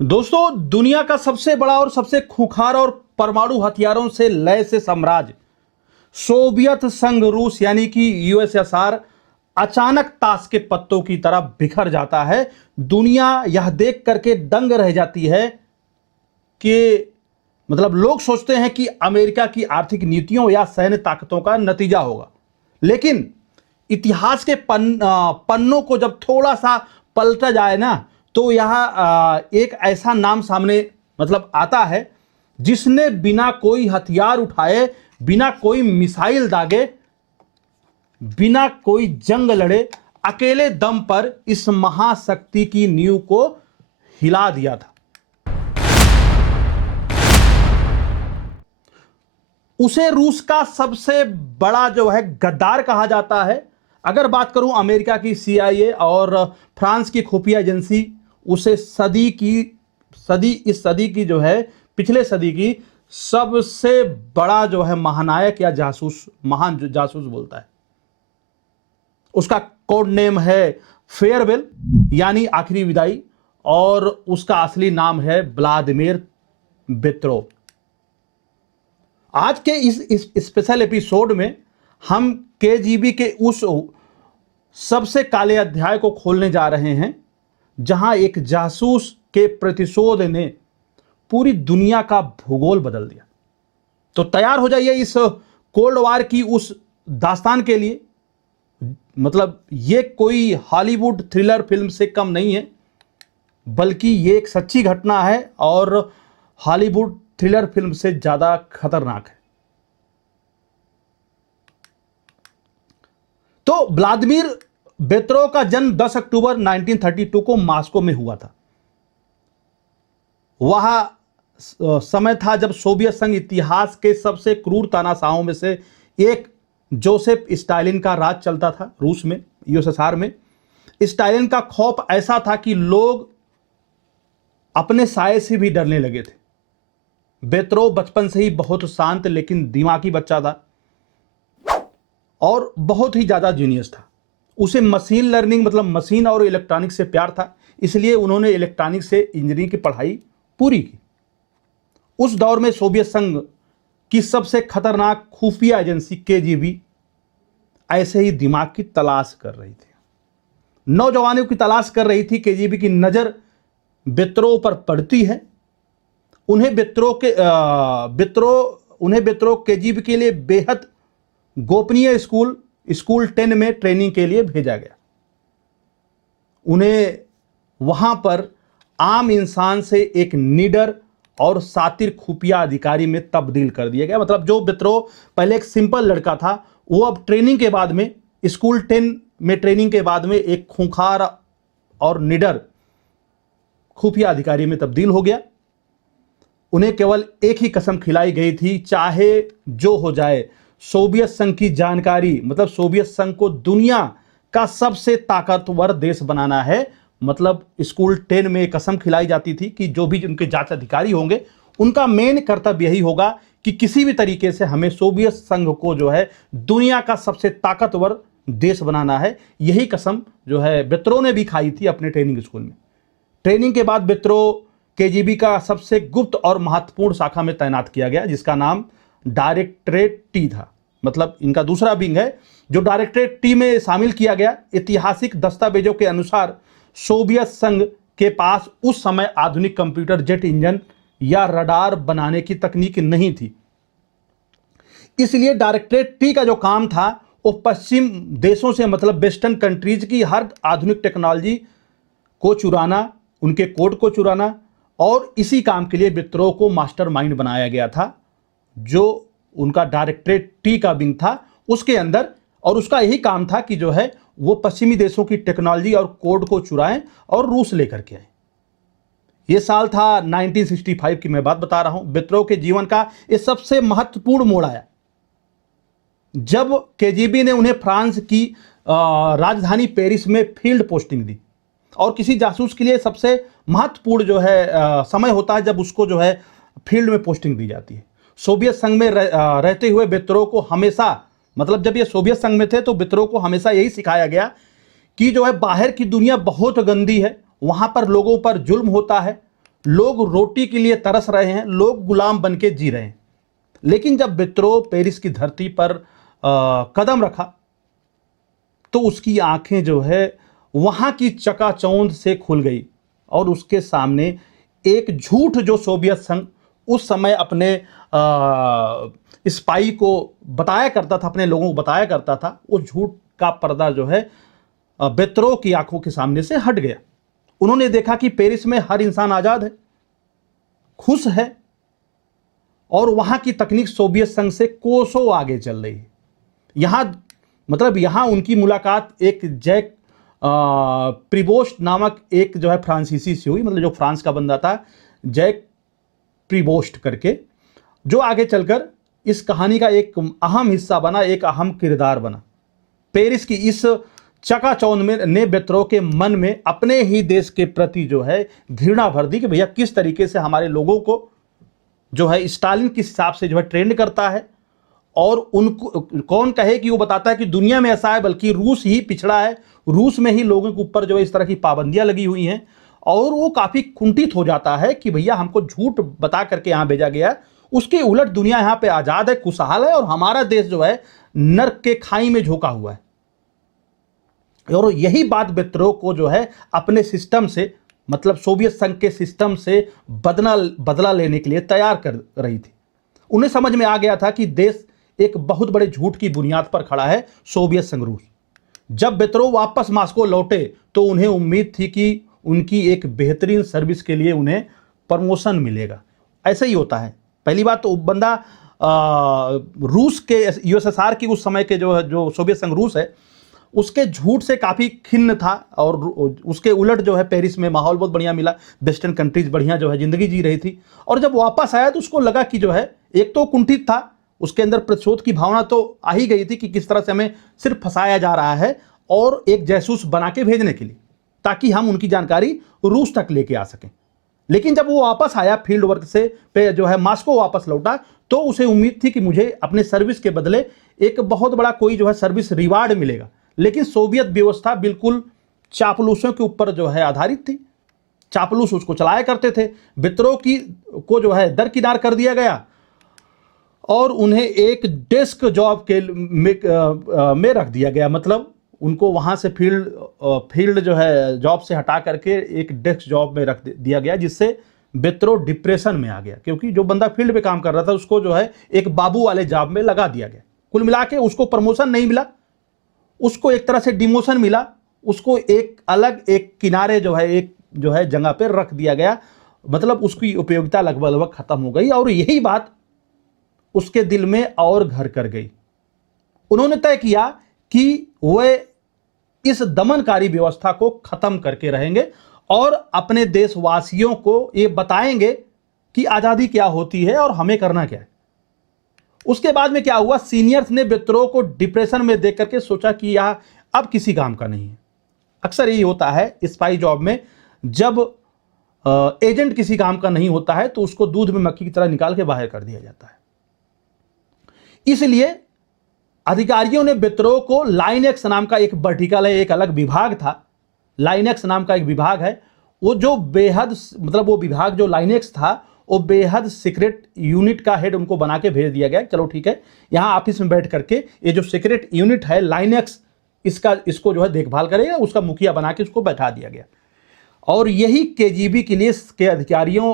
दोस्तों, दुनिया का सबसे बड़ा और सबसे खूंखार और परमाणु हथियारों से लैस साम्राज्य सोवियत संघ रूस यानी कि यूएसएसआर अचानक ताश के पत्तों की तरह बिखर जाता है। दुनिया यह देख करके दंग रह जाती है कि लोग सोचते हैं कि अमेरिका की आर्थिक नीतियों या सैन्य ताकतों का नतीजा होगा। लेकिन इतिहास के पन्नों को जब थोड़ा सा पलटा जाए ना, तो यह एक ऐसा नाम सामने आता है जिसने बिना कोई हथियार उठाए, बिना कोई मिसाइल दागे, बिना कोई जंग लड़े, अकेले दम पर इस महाशक्ति की नींव को हिला दिया था। उसे रूस का सबसे बड़ा गद्दार कहा जाता है। अगर बात करूं अमेरिका की CIA और फ्रांस की खुफिया एजेंसी, उसे इस सदी की पिछले सदी की सबसे बड़ा महानायक या महान जासूस बोलता है। उसका कोड नेम है फेयरवेल यानी आखिरी विदाई, और उसका असली नाम है व्लादिमीर बेत्रोव। आज के इस स्पेशल एपिसोड में हम KGB के उस सबसे काले अध्याय को खोलने जा रहे हैं जहां एक जासूस के प्रतिशोध ने पूरी दुनिया का भूगोल बदल दिया। तो तैयार हो जाइए इस कोल्ड वार की उस दास्तान के लिए। ये कोई हॉलीवुड थ्रिलर फिल्म से कम नहीं है, बल्कि ये एक सच्ची घटना है और हॉलीवुड थ्रिलर फिल्म से ज्यादा खतरनाक है। तो व्लादिमीर बेत्रोव का जन्म 10 अक्टूबर 1932 को मॉस्को में हुआ था। वह समय था जब सोवियत संघ इतिहास के सबसे क्रूर तानाशाहों में से एक जोसेफ स्टालिन का राज चलता था रूस में, यूएसएसआर में। स्टालिन का खौफ ऐसा था कि लोग अपने साये से भी डरने लगे थे। बेत्रोव बचपन से ही बहुत शांत लेकिन दिमागी बच्चा था और बहुत ही ज्यादा जीनियस था। उसे मशीन लर्निंग मशीन और इलेक्ट्रॉनिक्स से प्यार था, इसलिए उन्होंने इलेक्ट्रॉनिक्स से इंजीनियरिंग की पढ़ाई पूरी की। उस दौर में सोवियत संघ की सबसे खतरनाक खुफिया एजेंसी KGB ऐसे ही दिमाग की तलाश कर रही थी, नौजवानों की तलाश कर रही थी। KGB की नजर बेत्रोव पर पड़ती है। उन्हें बेत्रोव KGB के लिए बेहद गोपनीय स्कूल 10 में ट्रेनिंग के लिए भेजा गया। उन्हें वहां पर आम इंसान से एक निडर और शातिर खुफिया अधिकारी में तब्दील कर दिया गया। जो बेत्रोव पहले एक सिंपल लड़का था, वो अब ट्रेनिंग के बाद में स्कूल 10 में ट्रेनिंग के बाद में एक खूंखार और निडर खुफिया अधिकारी में तब्दील हो गया। उन्हें केवल एक ही कसम खिलाई गई थी, चाहे जो हो जाए सोवियत संघ की जानकारी, सोवियत संघ को दुनिया का सबसे ताकतवर देश बनाना है। स्कूल 10 में कसम खिलाई जाती थी कि जो भी उनके जांच अधिकारी होंगे, उनका मेन कर्तव्य यही होगा कि किसी भी तरीके से हमें सोवियत संघ को दुनिया का सबसे ताकतवर देश बनाना है। यही कसम बेत्रोव ने भी खाई थी अपने ट्रेनिंग स्कूल में। ट्रेनिंग के बाद बेत्रोव KGB का सबसे गुप्त और महत्वपूर्ण शाखा में तैनात किया गया, जिसका नाम डायरेक्टरेट T था। इनका दूसरा विंग है जो डायरेक्टरेट T में शामिल किया गया। ऐतिहासिक दस्तावेजों के अनुसार सोवियत संघ के पास उस समय आधुनिक कंप्यूटर, जेट इंजन या रडार बनाने की तकनीक नहीं थी। इसलिए डायरेक्टरेट T का जो काम था वो पश्चिम देशों से वेस्टर्न कंट्रीज की हर आधुनिक टेक्नोलॉजी को चुराना, उनके कोड को चुराना, और इसी काम के लिए बेत्रोव को मास्टरमाइंड बनाया गया था, जो उनका डायरेक्टरेट T का विंग था उसके अंदर। और उसका यही काम था कि वो पश्चिमी देशों की टेक्नोलॉजी और कोड को चुराएं और रूस लेकर के आए। ये साल था 1965 की मैं बात बता रहा हूं। बेत्रोव के जीवन का ये सबसे महत्वपूर्ण मोड़ आया जब KGB ने उन्हें फ्रांस की राजधानी पेरिस में फील्ड पोस्टिंग दी। और किसी जासूस के लिए सबसे महत्वपूर्ण समय होता है जब उसको फील्ड में पोस्टिंग दी जाती है। सोवियत संघ में रहते हुए बेत्रोव को हमेशा जब ये सोवियत संघ में थे तो बेत्रोव को हमेशा यही सिखाया गया कि बाहर की दुनिया बहुत गंदी है, वहां पर लोगों पर जुल्म होता है, लोग रोटी के लिए तरस रहे हैं, लोग गुलाम बन के जी रहे हैं। लेकिन जब विद्रोह पेरिस की धरती पर कदम रखा तो उसकी आंखें जो है वहां की चकाचौंध से खुल गई और उसके सामने एक झूठ जो सोवियत संघ उस समय अपने स्पाई को बताया करता था, अपने लोगों को बताया करता था, वो झूठ का पर्दा जो है विद्रोह की आंखों के सामने से हट गया। उन्होंने देखा कि पेरिस में हर इंसान आजाद है, खुश है और वहां की तकनीक सोवियत संघ से कोसों आगे चल रही है। यहां उनकी मुलाकात एक जैक प्रीबोस्ट नामक एक जो है फ्रांसीसी से हुई, मतलब जो फ्रांस का बंदा था, जैक प्रीबोस्ट करके, जो आगे चलकर इस कहानी का एक अहम हिस्सा बना, एक अहम किरदार बना। पेरिस की इस चकाचौंध में ने विद्रोह के मन में अपने ही देश के प्रति जो है घृणा भर दी कि भैया किस तरीके से हमारे लोगों को जो है स्टालिन किस हिसाब से जो है ट्रेंड करता है, और उनको कौन कहे कि वो बताता है कि दुनिया में ऐसा है, बल्कि रूस ही पिछड़ा है, रूस में ही लोगों के ऊपर जो है इस तरह की पाबंदियां लगी हुई हैं। और वो काफी कुंठित हो जाता है कि भैया हमको झूठ बता करके यहां भेजा गया, उसके उलट दुनिया यहां पे आजाद है, खुशहाल है, और हमारा देश जो है नर्क के खाई में झोंका हुआ है। और यही बात विद्रोह को जो है अपने सिस्टम से, मतलब सोवियत संघ के सिस्टम से बदला लेने के लिए तैयार कर रही थी। उन्हें समझ में आ गया था कि देश एक बहुत बड़े झूठ की बुनियाद पर खड़ा है, सोवियत संघ रूस। जब विद्रोह वापस मॉस्को लौटे तो उन्हें उम्मीद थी कि उनकी एक बेहतरीन सर्विस के लिए उन्हें प्रमोशन मिलेगा। ऐसा ही होता है। पहली बात तो बंदा रूस के, यूएसएसआर की उस समय के जो सोवियत संघ रूस है, उसके झूठ से काफ़ी खिन्न था, और उसके उलट जो है पेरिस में माहौल बहुत बढ़िया मिला, वेस्टर्न कंट्रीज बढ़िया जो है ज़िंदगी जी रही थी। और जब वापस आया तो उसको लगा कि जो है, एक तो कुंठित था, उसके अंदर प्रतिशोध की भावना तो आ ही गई थी कि किस तरह से हमें सिर्फ फंसाया जा रहा है, और एक जासूस बना के भेजने के लिए, ताकि हम उनकी जानकारी रूस तक लेके आ सकें। लेकिन जब वो वापस आया फील्ड वर्क से पे जो है मॉस्को वापस लौटा, तो उसे उम्मीद थी कि मुझे अपने सर्विस के बदले एक बहुत बड़ा कोई जो है सर्विस रिवार्ड मिलेगा। लेकिन सोवियत व्यवस्था बिल्कुल चापलूसों के ऊपर जो है आधारित थी। चापलूस उसको चलाया करते थे। विद्रोह को जो है दरकिनार कर दिया गया और उन्हें एक डेस्क जॉब के में रख दिया गया। मतलब उनको वहां से फील्ड जो है जॉब से हटा करके एक डेस्क जॉब में रख दिया गया, जिससे विद्रोह डिप्रेशन में आ गया, क्योंकि जो बंदा फील्ड पे काम कर रहा था उसको जो है एक बाबू वाले जॉब में लगा दिया गया। कुल मिला के उसको प्रमोशन नहीं मिला, उसको एक तरह से डिमोशन मिला, उसको एक अलग एक किनारे जो है जगह पे रख दिया गया। मतलब उसकी उपयोगिता लगभग खत्म हो गई, और यही बात उसके दिल में और घर कर गई। उन्होंने तय किया कि वे इस दमनकारी व्यवस्था को खत्म करके रहेंगे और अपने देशवासियों को ये बताएंगे कि आजादी क्या होती है और हमें करना क्या है। उसके बाद में क्या हुआ, सीनियर्स ने विद्रोह को डिप्रेशन में देख करके सोचा कि यह अब किसी काम का नहीं है। अक्सर यही होता है स्पाई जॉब में, जब एजेंट किसी काम का नहीं होता है तो उसको दूध में मक्खी की तरह निकाल के बाहर कर दिया जाता है। इसलिए अधिकारियों ने विद्रोह को लाइनेक्स नाम का एक वर्टिकल है, एक अलग विभाग था, लाइनेक्स नाम का एक विभाग है, वो जो बेहद मतलब वो विभाग जो लाइनेक्स था वो बेहद सीक्रेट यूनिट का हेड उनको बना के भेज दिया गया। चलो ठीक है, यहाँ ऑफिस में बैठ करके ये जो सीक्रेट यूनिट है लाइनेक्स, इसको जो है देखभाल करेगा, उसका मुखिया बना के उसको बैठा दिया गया। और यही केजीबी के लिए के अधिकारियों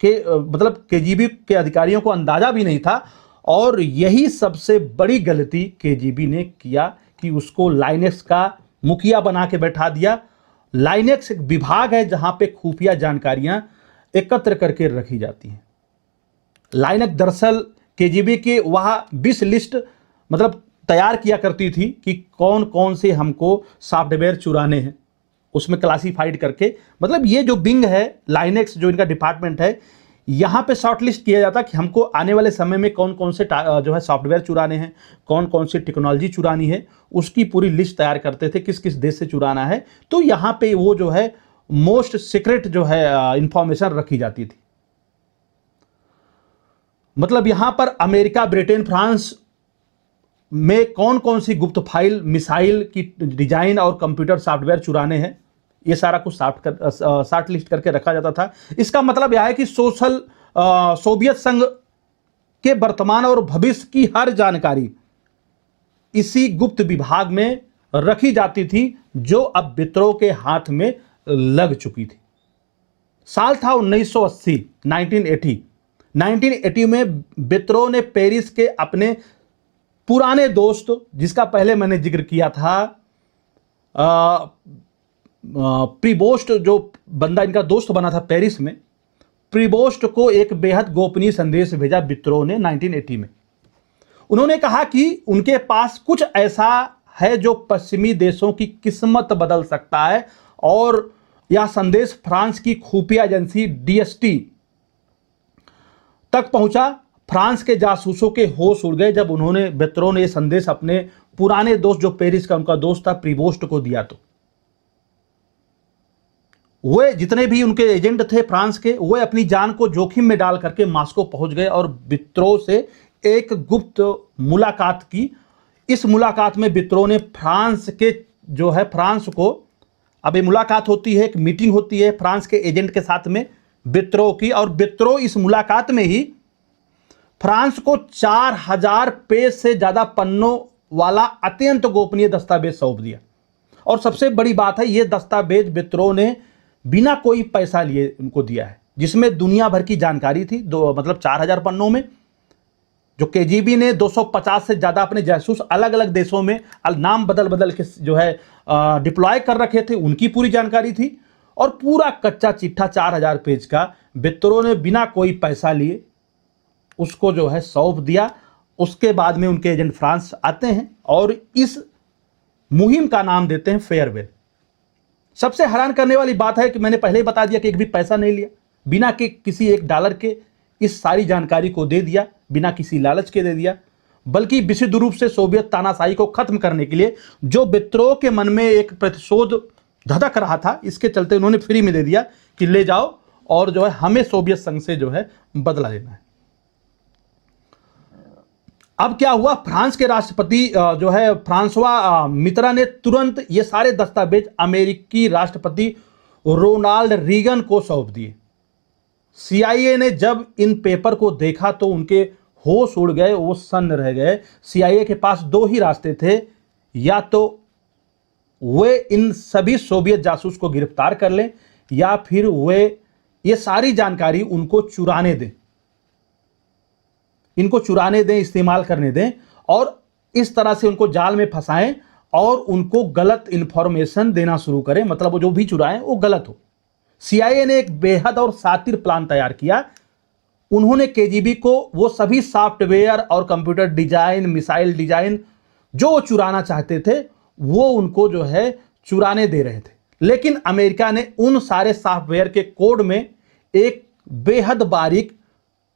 के मतलब केजीबी के अधिकारियों को अंदाजा भी नहीं था, और यही सबसे बड़ी गलती केजीबी ने किया कि उसको लाइनेक्स का मुखिया बना के बैठा दिया। लाइनेक्स एक विभाग है जहां पे खुफिया जानकारियां एकत्र करके रखी जाती हैं। लाइनेक्स दरअसल केजीबी के वहां 20 लिस्ट मतलब तैयार किया करती थी कि कौन कौन से हमको सॉफ्टवेयर चुराने हैं, उसमें क्लासिफाइड करके। मतलब ये जो विंग है लाइनेक्स, जो इनका डिपार्टमेंट है, यहाँ पे शॉर्ट लिस्ट किया जाता कि हमको आने वाले समय में कौन कौन से जो है सॉफ्टवेयर चुराने हैं, कौन कौन सी टेक्नोलॉजी चुरानी है, उसकी पूरी लिस्ट तैयार करते थे, किस किस देश से चुराना है। तो यहाँ पे वो जो है मोस्ट सीक्रेट जो है इंफॉर्मेशन रखी जाती थी। मतलब यहाँ पर अमेरिका, ब्रिटेन, फ्रांस में कौन कौन सी गुप्त फाइल, मिसाइल की डिजाइन और कंप्यूटर सॉफ्टवेयर चुराने हैं, ये सारा कुछ शार्ट लिस्ट करके रखा जाता था। इसका मतलब यह है कि सोवियत संघ के वर्तमान और भविष्य की हर जानकारी इसी गुप्त विभाग में रखी जाती थी, जो अब विद्रोह के हाथ में लग चुकी थी। साल था 1980, 1980 में विद्रोह ने पेरिस के अपने पुराने दोस्त, जिसका पहले मैंने जिक्र किया था, प्रीबोस्ट, जो बंदा इनका दोस्त बना था पेरिस में, प्रीबोस्ट को एक बेहद गोपनीय संदेश भेजा विद्रोह ने 1980 में। उन्होंने कहा कि उनके पास कुछ ऐसा है जो पश्चिमी देशों की किस्मत बदल सकता है, और यह संदेश फ्रांस की खुफिया एजेंसी डीएसटी तक पहुंचा। फ्रांस के जासूसों के होश उड़ गए जब विद्रोह ने यह संदेश अपने पुराने दोस्त, जो पेरिस का उनका दोस्त था, प्रीबोस्ट को दिया। तो वे जितने भी उनके एजेंट थे फ्रांस के, वे अपनी जान को जोखिम में डाल करके मॉस्को पहुंच गए और विद्रोह से एक गुप्त मुलाकात की। इस मुलाकात में विद्रोह ने फ्रांस को, अब ये मुलाकात होती है, एक मीटिंग होती है फ्रांस के एजेंट के साथ में विद्रोह की, और विद्रोह इस मुलाकात में ही फ्रांस को 4000 पेज से ज्यादा पन्नों वाला अत्यंत गोपनीय दस्तावेज सौंप दिया। और सबसे बड़ी बात है, यह दस्तावेज विद्रोह ने बिना कोई पैसा लिए उनको दिया है, जिसमें दुनिया भर की जानकारी थी। मतलब 4000 पन्नों में जो केजीबी ने 250 से ज्यादा अपने जासूस अलग अलग देशों में नाम बदल बदल के जो है डिप्लॉय कर रखे थे, उनकी पूरी जानकारी थी। और पूरा कच्चा चिट्ठा 4000 पेज का विद्रोह ने बिना कोई पैसा लिए उसको जो है सौंप दिया। उसके बाद में उनके एजेंट फ्रांस आते हैं और इस मुहिम का नाम देते हैं फेयरवेल। सबसे हैरान करने वाली बात है कि मैंने पहले ही बता दिया कि एक भी पैसा नहीं लिया, बिना के किसी $1 के इस सारी जानकारी को दे दिया, बिना किसी लालच के दे दिया, बल्कि विशुद्ध रूप से सोवियत तानाशाही को खत्म करने के लिए, जो विद्रोह के मन में एक प्रतिशोध धधक रहा था, इसके चलते उन्होंने फ्री में दे दिया कि ले जाओ और जो है हमें सोवियत संघ से जो है बदला लेना है। अब क्या हुआ, फ्रांस के राष्ट्रपति जो है फ्रांसवा मित्रा ने तुरंत ये सारे दस्तावेज अमेरिकी राष्ट्रपति रोनाल्ड रीगन को सौंप दिए। सीआईए ने जब इन पेपर को देखा तो उनके होश उड़ गए, वो सन्न रह गए। सीआईए के पास 2 ही रास्ते थे, या तो वे इन सभी सोवियत जासूस को गिरफ्तार कर लें, या फिर वे ये सारी जानकारी उनको चुराने दें, इस्तेमाल करने दें, और इस तरह से उनको जाल में फंसाएं और उनको गलत इंफॉर्मेशन देना शुरू करें, मतलब वो जो भी चुराएं वो गलत हो। सीआईए ने एक बेहद और शातिर प्लान तैयार किया। उन्होंने केजीबी को वो सभी सॉफ्टवेयर और कंप्यूटर डिजाइन, मिसाइल डिजाइन जो चुराना चाहते थे, वो उनको जो है चुराने दे रहे थे। लेकिन अमेरिका ने उन सारे सॉफ्टवेयर के कोड में एक बेहद बारीक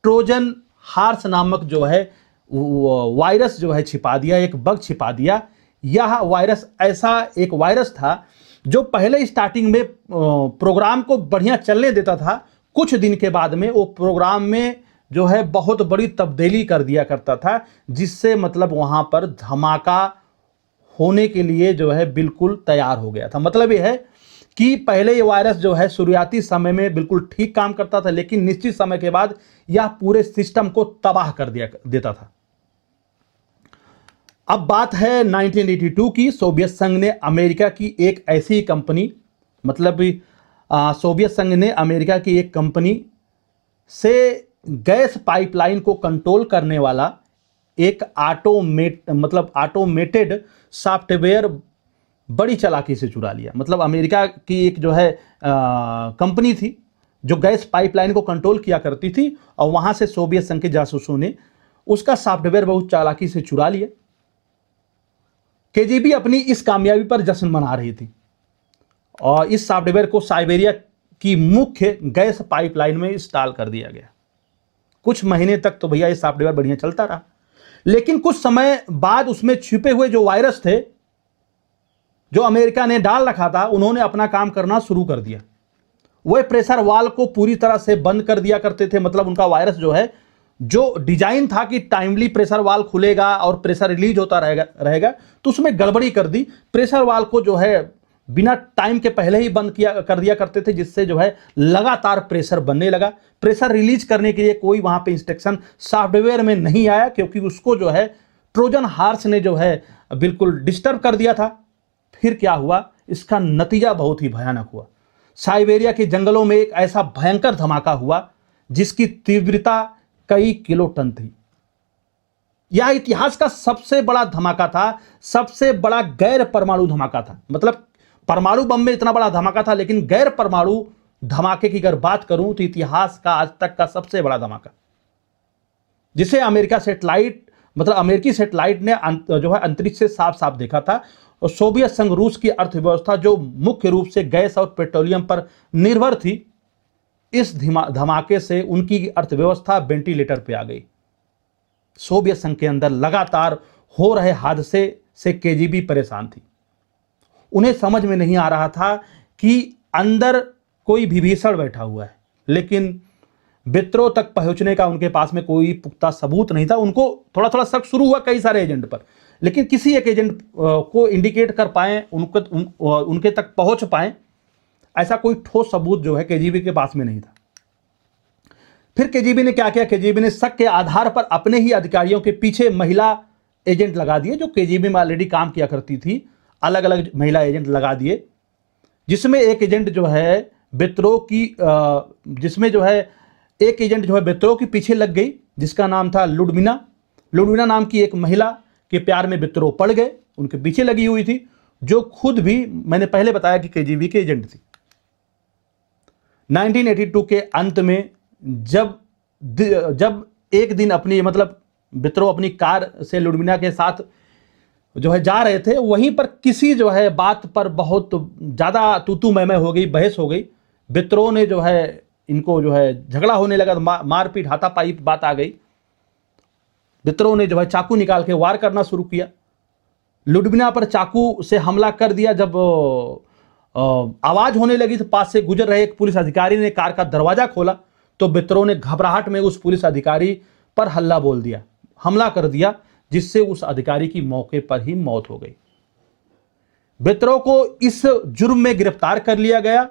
ट्रोजन हार्स नामक जो है वायरस जो है छिपा दिया, एक बग छिपा दिया। यह वायरस ऐसा एक वायरस था जो पहले स्टार्टिंग में प्रोग्राम को बढ़िया चलने देता था, कुछ दिन के बाद में वो प्रोग्राम में जो है बहुत बड़ी तब्दीली कर दिया करता था, जिससे मतलब वहां पर धमाका होने के लिए जो है बिल्कुल तैयार हो गया था। मतलब यह है कि पहले ये वायरस जो है शुरुआती समय में बिल्कुल ठीक काम करता था, लेकिन निश्चित समय के बाद यह पूरे सिस्टम को तबाह कर देता था। अब बात है 1982 की। सोवियत संघ ने अमेरिका की एक ऐसी कंपनी, मतलब सोवियत संघ ने अमेरिका की एक कंपनी से गैस पाइपलाइन को कंट्रोल करने वाला एक ऑटोमेटेड सॉफ्टवेयर बड़ी चालाकी से चुरा लिया। मतलब अमेरिका की एक जो है कंपनी थी जो गैस पाइपलाइन को कंट्रोल किया करती थी, और वहां से सोवियत संघ के जासूसों ने उसका सॉफ्टवेयर बहुत चालाकी से चुरा लिया। केजीबी अपनी इस कामयाबी पर जश्न मना रही थी, और इस सॉफ्टवेयर को साइबेरिया की मुख्य गैस पाइपलाइन में इंस्टॉल कर दिया गया। कुछ महीने तक तो भैया ये सॉफ्टवेयर बढ़िया चलता रहा, लेकिन कुछ समय बाद उसमें छिपे हुए जो वायरस थे जो अमेरिका ने डाल रखा था, उन्होंने अपना काम करना शुरू कर दिया। वह प्रेशर वाल्व को पूरी तरह से बंद कर दिया करते थे। मतलब उनका वायरस जो है, जो डिजाइन था कि टाइमली प्रेशर वाल्व खुलेगा और प्रेशर रिलीज होता रहेगा, तो उसमें गड़बड़ी कर दी। प्रेशर वाल्व को जो है बिना टाइम के पहले ही बंद किया कर दिया करते थे, जिससे जो है लगातार प्रेशर बनने लगा। प्रेशर रिलीज करने के लिए कोई वहां पे इंस्ट्रक्शन सॉफ्टवेयर में नहीं आया, क्योंकि उसको जो है ट्रोजन हार्स ने जो है बिल्कुल डिस्टर्ब कर दिया था। फिर क्या हुआ, इसका नतीजा बहुत ही भयानक हुआ। साइबेरिया के जंगलों में एक ऐसा भयंकर धमाका हुआ जिसकी तीव्रता कई किलोटन थी। यह इतिहास का सबसे बड़ा धमाका था, सबसे बड़ा गैर परमाणु धमाका था। मतलब परमाणु बम में इतना बड़ा धमाका था, लेकिन गैर परमाणु धमाके की अगर बात करूं तो इतिहास का आज तक का सबसे बड़ा धमाका, जिसे अमेरिका सेटेलाइट मतलब अमेरिकी सेटेलाइट ने जो है अंतरिक्ष से साफ साफ देखा था। और सोवियत संघ रूस की अर्थव्यवस्था जो मुख्य रूप से गैस और पेट्रोलियम पर निर्भर थी, इस धमाके से उनकी अर्थव्यवस्था वेंटिलेटर पे आ गई। सोवियत संघ के अंदर लगातार हो रहे हादसे से केजीबी परेशान थी। उन्हें समझ में नहीं आ रहा था कि अंदर कोई विभीषण बैठा हुआ है, लेकिन विद्रोह तक पहुंचने का उनके पास में कोई पुख्ता सबूत नहीं था। उनको थोड़ा थोड़ा शक शुरू हुआ कई सारे एजेंट पर, लेकिन किसी एक एजेंट को इंडिकेट कर पाए, उनके तक पहुंच पाए, ऐसा कोई ठोस सबूत जो है केजीबी के पास में नहीं था। फिर केजीबी ने क्या किया, केजीबी ने शक के आधार पर अपने ही अधिकारियों के पीछे महिला एजेंट लगा दिए, जो केजीबी में ऑलरेडी काम किया करती थी। अलग अलग महिला एजेंट लगा दिए, जिसमें एक एजेंट जो है विद्रोह की जिसमें जो है एक एजेंट जो है विद्रोह के पीछे लग गई, जिसका नाम था लुडमिना। लुडमिना नाम की एक महिला के प्यार में विद्रोह पड़ गए, उनके पीछे लगी हुई थी, जो खुद भी मैंने पहले बताया कि केजीबी के एजेंट थी। 1982 के अंत में जब एक दिन अपनी मतलब विद्रोह अपनी कार से लुडमिना के साथ जो है जा रहे थे, वहीं पर किसी जो है बात पर बहुत ज्यादा तू मैं हो गई, बहस हो गई। विद्रोह ने जो है इनको जो है झगड़ा होने लगा, तो मारपीट हाथापाई बात आ गई। विद्रोह ने जो है चाकू निकाल के वार करना शुरू किया। लुडमिना पर चाकू से हमला कर दिया। जब आवाज होने लगी तो पास से गुजर रहे एक पुलिस अधिकारी ने कार का दरवाजा खोला, तो विद्रोह ने घबराहट में उस पुलिस अधिकारी पर हल्ला बोल दिया, हमला कर दिया, जिससे उस अधिकारी की मौके पर ही मौत हो गई। विद्रोह को इस जुर्म में गिरफ्तार कर लिया गया।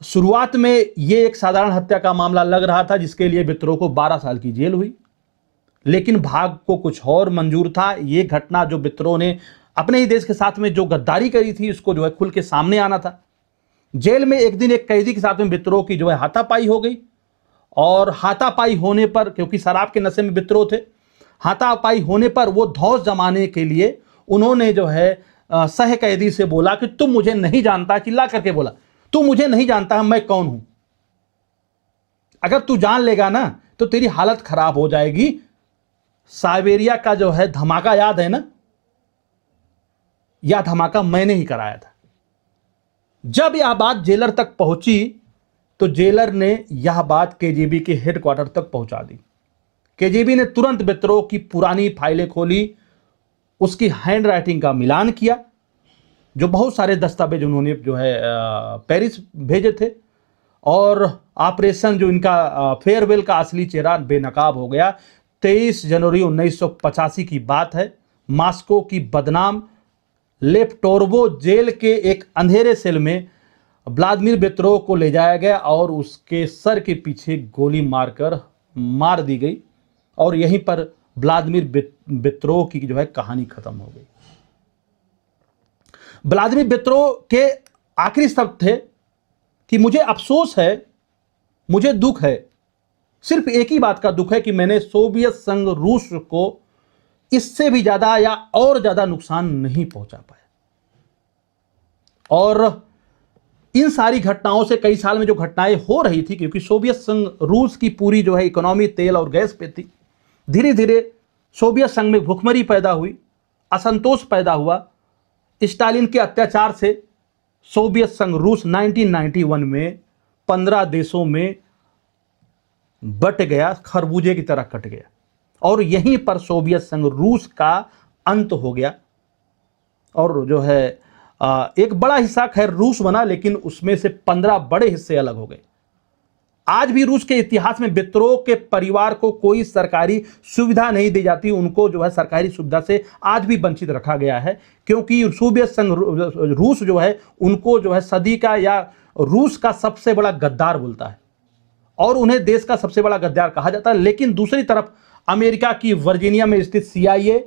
शुरुआत में यह एक साधारण हत्या का मामला लग रहा था, जिसके लिए विद्रोह को 12 साल की जेल हुई, लेकिन भाग को कुछ और मंजूर था। यह घटना जो विद्रोह ने अपने ही देश के साथ में जो गद्दारी करी थी, इसको जो है खुल के सामने आना था। जेल में एक दिन एक कैदी के साथ में विद्रोह की जो है हाथापाई हो गई, और हाथापाई होने पर, क्योंकि शराब के नशे में विद्रोह थे, हाथापाई होने पर वो धौंस जमाने के लिए उन्होंने जो है सह कैदी से बोला कि तुम मुझे नहीं जानता, चिल्ला करके बोला, तू मुझे नहीं जानता मैं कौन हूं, अगर तू जान लेगा ना तो तेरी हालत खराब हो जाएगी। साइबेरिया का जो है धमाका याद है ना, यह धमाका मैंने ही कराया था। जब यह बात जेलर तक पहुंची तो जेलर ने यह बात केजीबी के हेडक्वार्टर तक पहुंचा दी। केजीबी ने तुरंत विद्रोह की पुरानी फाइलें खोली, उसकी हैंड राइटिंग का मिलान किया, जो बहुत सारे दस्तावेज उन्होंने जो है पेरिस भेजे थे, और ऑपरेशन जो इनका फेयरवेल का असली चेहरा बेनकाब हो गया। 23 जनवरी 1985 की बात है। मॉस्को की बदनाम लेप्टोर्बो जेल के एक अंधेरे सेल में व्लादिमीर विद्रोह को ले जाया गया और उसके सर के पीछे गोली मारकर मार दी गई, और यहीं पर व्लादिमीर विद्रोह की जो है कहानी खत्म हो गई। व्लादिमीर विद्रोह के आखिरी शब्द थे कि मुझे अफसोस है, मुझे दुख है, सिर्फ एक ही बात का दुख है कि मैंने सोवियत संघ रूस को इससे भी ज्यादा या और ज्यादा नुकसान नहीं पहुंचा पाया। और इन सारी घटनाओं से कई साल में जो घटनाएं हो रही थी, क्योंकि सोवियत संघ रूस की पूरी जो है इकोनॉमी तेल और गैस पे थी, धीरे धीरे सोवियत संघ में भुखमरी पैदा हुई, असंतोष पैदा हुआ। स्टालिन के अत्याचार से सोवियत संघ रूस 1991 में 15 देशों में बट गया, खरबूजे की तरह कट गया, और यहीं पर सोवियत संघ रूस का अंत हो गया। और जो है एक बड़ा हिस्सा खैर रूस बना, लेकिन उसमें से 15 बड़े हिस्से अलग हो गए। आज भी रूस के इतिहास में विद्रोह के परिवार को कोई सरकारी सुविधा नहीं दी जाती, उनको जो है सरकारी सुविधा से आज भी वंचित रखा गया है, क्योंकि सोवियत संघ रूस जो है उनको जो है सदी का या रूस का सबसे बड़ा गद्दार बोलता है और उन्हें देश का सबसे बड़ा गद्दार कहा जाता है। लेकिन दूसरी तरफ अमेरिका की वर्जीनिया में स्थित CIA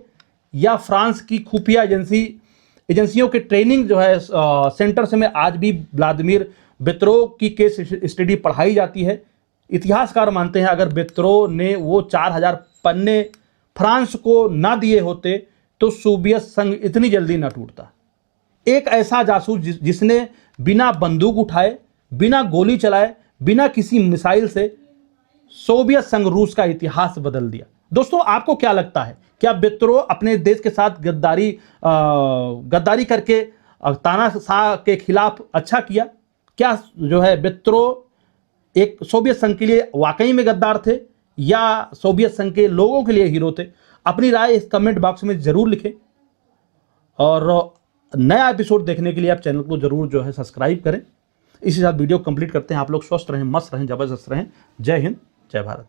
या फ्रांस की खुफिया एजेंसियों के ट्रेनिंग जो है सेंटर से में आज भी व्लादिमीर विद्रोह की केस स्टडी पढ़ाई जाती है। इतिहासकार मानते हैं अगर विद्रोह ने वो 4000 पन्ने फ्रांस को ना दिए होते तो सोवियत संघ इतनी जल्दी ना टूटता। एक ऐसा जासूस जिसने बिना बंदूक उठाए, बिना गोली चलाए, बिना किसी मिसाइल से सोवियत संघ रूस का इतिहास बदल दिया। दोस्तों, आपको क्या लगता है, क्या विद्रोह अपने देश के साथ गद्दारी करके तानाशाह के खिलाफ अच्छा किया? क्या जो है विद्रोह एक सोवियत संघ के लिए वाकई में गद्दार थे या सोवियत संघ के लोगों के लिए हीरो थे? अपनी राय इस कमेंट बॉक्स में जरूर लिखें और नया एपिसोड देखने के लिए आप चैनल को जरूर जो है सब्सक्राइब करें। इसी साथ वीडियो कंप्लीट करते हैं। आप लोग स्वस्थ रहें, मस्त रहें, जबरदस्त रहें। जय हिंद, जय भारत।